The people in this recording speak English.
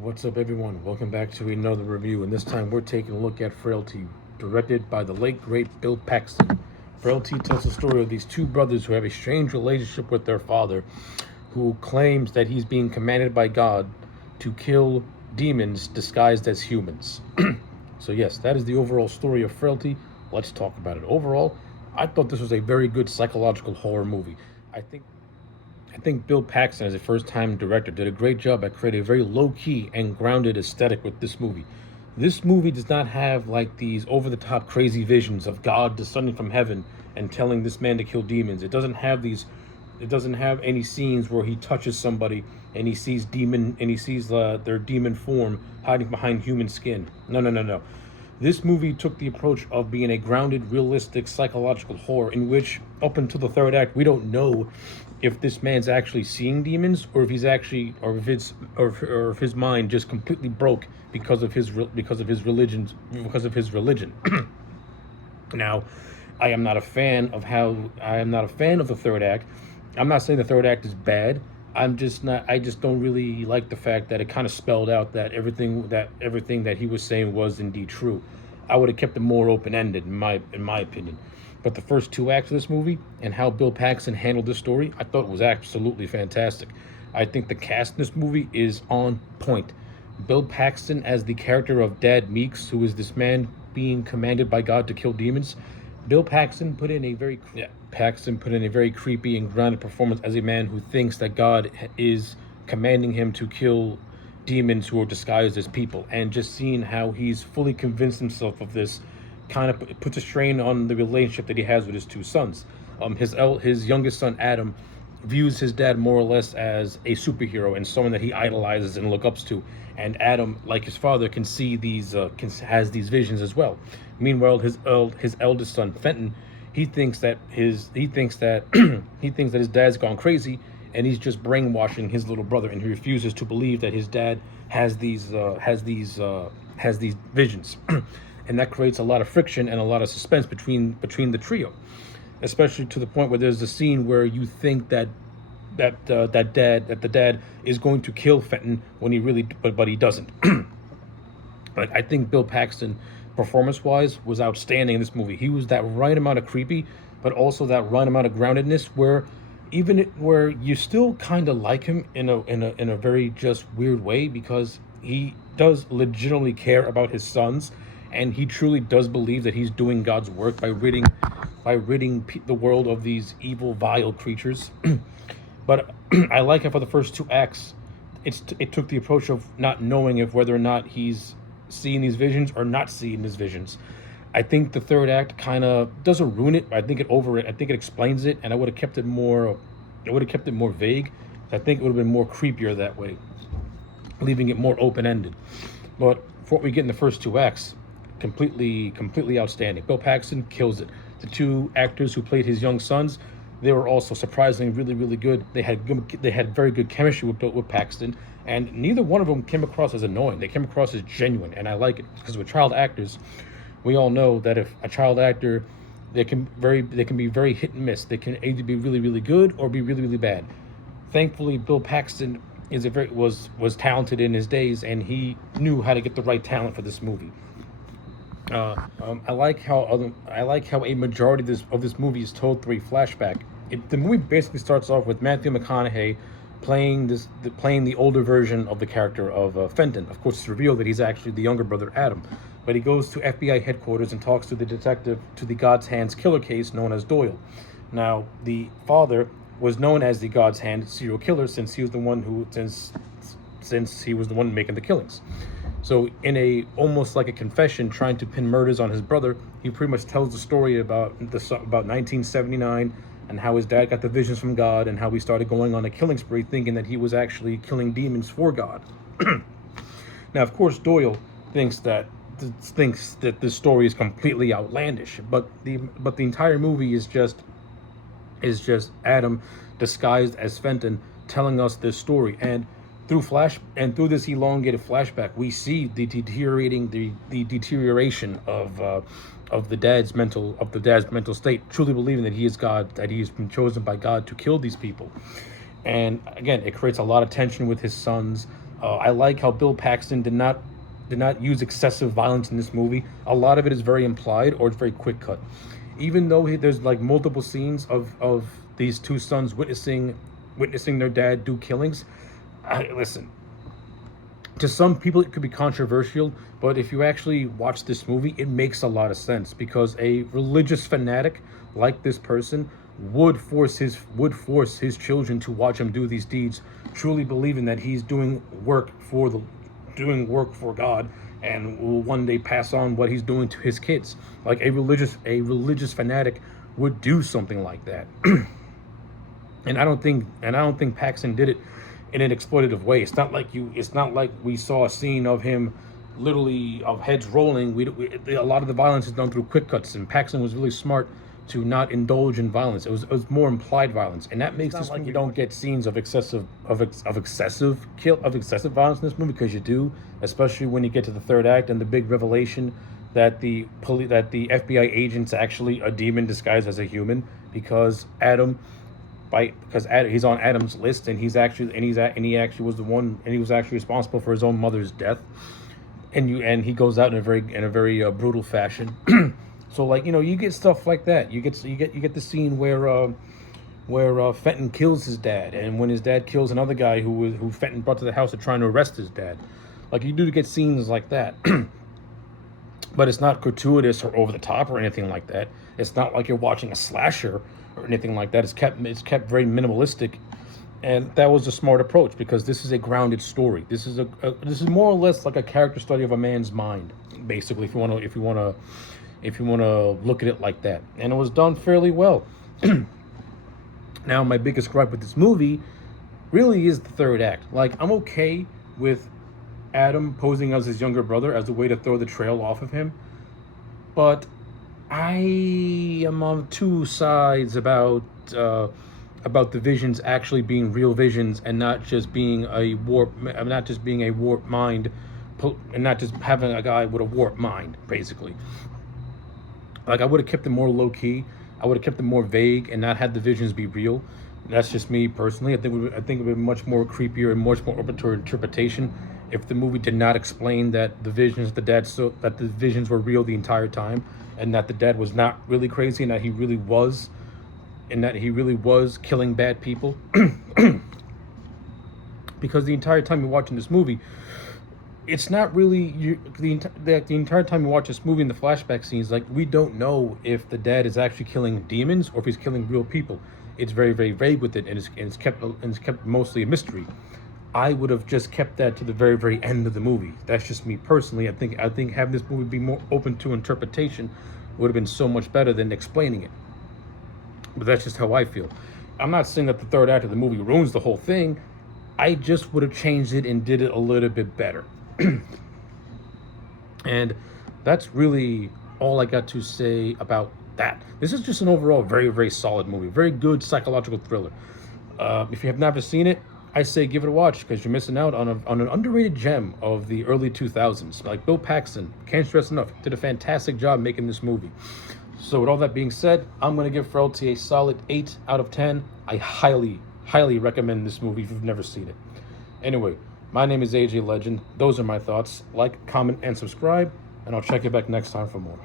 What's up, everyone? Welcome back to another review, and this time we're taking a look at Frailty, directed by the late great Bill Paxton. Frailty tells the story of these two brothers who have a strange relationship with their father, who claims that he's being commanded by God to kill demons disguised as humans. So yes, that is the overall story of Frailty. Let's talk about it. Overall, I thought this was a very good psychological horror movie. I think Bill Paxton, as a first-time director, did a great job at creating a very low-key and grounded aesthetic with this movie. This movie does not have like these over-the-top crazy visions of God descending from heaven and telling this man to kill demons. It doesn't have these. It doesn't have any scenes where he touches somebody and he sees their demon form hiding behind human skin. No, no, no, no. This movie took the approach of being a grounded, realistic, psychological horror in which, up until the third act, we don't know if this man's actually seeing demons or if he's actually, or if his mind just completely broke because of his religion. Now, I am not a fan of the third act. I'm not saying the third act is bad. I just don't really like the fact that it kind of spelled out that everything that he was saying was indeed true. I would have kept it more open-ended in my opinion. But the first two acts of this movie and how Bill Paxton handled this story, I thought was absolutely fantastic. I think the cast in this movie is on point. Bill Paxton as the character of Dad Meeks, who is this man being commanded by God to kill demons. Bill Paxton put in a very Paxton put in a very creepy and grounded performance as a man who thinks that God is commanding him to kill demons who are disguised as people, and just seeing how he's fully convinced himself of this kind of puts a strain on the relationship that he has with his two sons. His youngest son Adam views his dad more or less as a superhero and someone that he idolizes and looks up to, and Adam, like his father, can see has these visions as well. Meanwhile, his eldest son Fenton, he thinks that his dad's gone crazy and he's just brainwashing his little brother, and he refuses to believe that his dad has these visions. And that creates a lot of friction and a lot of suspense between the trio, especially to the point where there's a scene where you think that the dad is going to kill Fenton when but he doesn't. Like, I think Bill Paxton, performance-wise, was outstanding in this movie. He was that right amount of creepy, but also that right amount of groundedness, where you still kind of like him in a very just weird way, because he does legitimately care about his sons, and he truly does believe that he's doing God's work by ridding the world of these evil, vile creatures. But I like how for the first two acts, it took the approach of not knowing if whether or not he's seeing these visions or not seeing these visions. I think the third act kind of doesn't ruin it. I think it explains it, and I would have kept it more vague. I think it would have been more creepier that way, leaving it more open-ended. But for what we get in the first two acts, completely outstanding. Bill Paxton kills it. The two actors who played his young sons, they were also surprisingly really good. They had very good chemistry with Paxton, and neither one of them came across as annoying. They came across as genuine, and I like it, because with child actors, we all know that if a child actor, they can be very hit and miss. They can either be really good or be really bad. Thankfully, Bill Paxton was talented in his days, and he knew how to get the right talent for this movie. I like how a majority of this movie is told through a flashback. The movie basically starts off with Matthew McConaughey playing the older version of the character of Fenton. Of course, it's revealed that he's actually the younger brother Adam. But he goes to FBI headquarters and talks to the detective to the God's Hands killer case known as Doyle. Now, the father was known as the God's Hand serial killer since he was the one making the killings. So in almost like a confession, trying to pin murders on his brother, he pretty much tells the story about 1979 and how his dad got the visions from God and how he started going on a killing spree thinking that he was actually killing demons for God. Now, of course, Doyle thinks that this story is completely outlandish, but the entire movie is just Adam disguised as Fenton telling us this story. And through this elongated flashback, we see the deterioration of the dad's mental state, truly believing that he is God, that he has been chosen by God to kill these people. And again, it creates a lot of tension with his sons. I like how Bill Paxton did not use excessive violence in this movie. A lot of it is very implied or it's very quick cut. Even though there's like multiple scenes of these two sons witnessing their dad do killings. Listen, to some people it could be controversial, but if you actually watch this movie, it makes a lot of sense because a religious fanatic like this person would force his children to watch him do these deeds, truly believing that he's doing work for God and will one day pass on what he's doing to his kids. Like a religious fanatic would do something like that. And I don't think Paxton did it in an exploitative way. It's not like we saw a scene of him literally of heads rolling. A lot of the violence is done through quick cuts, and Paxton was really smart to not indulge in violence. It was more implied violence, and that makes this like you don't get scenes of excessive violence in this movie, because you do, especially when you get to the third act and the big revelation that the FBI agent's actually a demon disguised as a human, because he's on Adam's list, and he actually was the one, and he was actually responsible for his own mother's death, and he goes out in a very brutal fashion. So like, you get stuff like that. You get the scene where Fenton kills his dad, and when his dad kills another guy who Fenton brought to the house to try and arrest his dad. Like, you do get scenes like that. But it's not gratuitous or over the top or anything like that. It's not like you're watching a slasher or anything like that. It's kept very minimalistic, and that was a smart approach because this is a grounded story. This is more or less like a character study of a man's mind, basically. If you want to look at it like that, and it was done fairly well. Now, my biggest gripe with this movie really is the third act. Like, I'm okay with Adam posing as his younger brother as a way to throw the trail off of him, but I am on two sides about the visions actually being real visions and not just being a warped mind, and not just having a guy with a warped mind, basically. Like, I would have kept it more low key. I would have kept it more vague and not had the visions be real. That's just me personally. I think it would be much more creepier and much more open to interpretation if the movie did not explain that the visions were real the entire time, and that the dad was not really crazy, and that he really was killing bad people. Because the entire time you're watching this movie, it's not really the entire time you watch this movie in the flashback scenes, like, we don't know if the dad is actually killing demons or if he's killing real people. It's very, very vague with it, and it's kept mostly a mystery. I would have just kept that to the very, very end of the movie. That's just me personally. I think having this movie be more open to interpretation would have been so much better than explaining it. But that's just how I feel. I'm not saying that the third act of the movie ruins the whole thing. I just would have changed it and did it a little bit better. And that's really all I got to say about that. This is just an overall very, very solid movie. Very good psychological thriller. If you have never seen it, I say give it a watch, because you're missing out on an underrated gem of the early 2000s. Like, Bill Paxton, can't stress enough, did a fantastic job making this movie. So with all that being said, I'm going to give Frailty a solid 8 out of 10. I highly, highly recommend this movie if you've never seen it. Anyway, my name is AJ Legend. Those are my thoughts. Like, comment, and subscribe, and I'll check you back next time for more.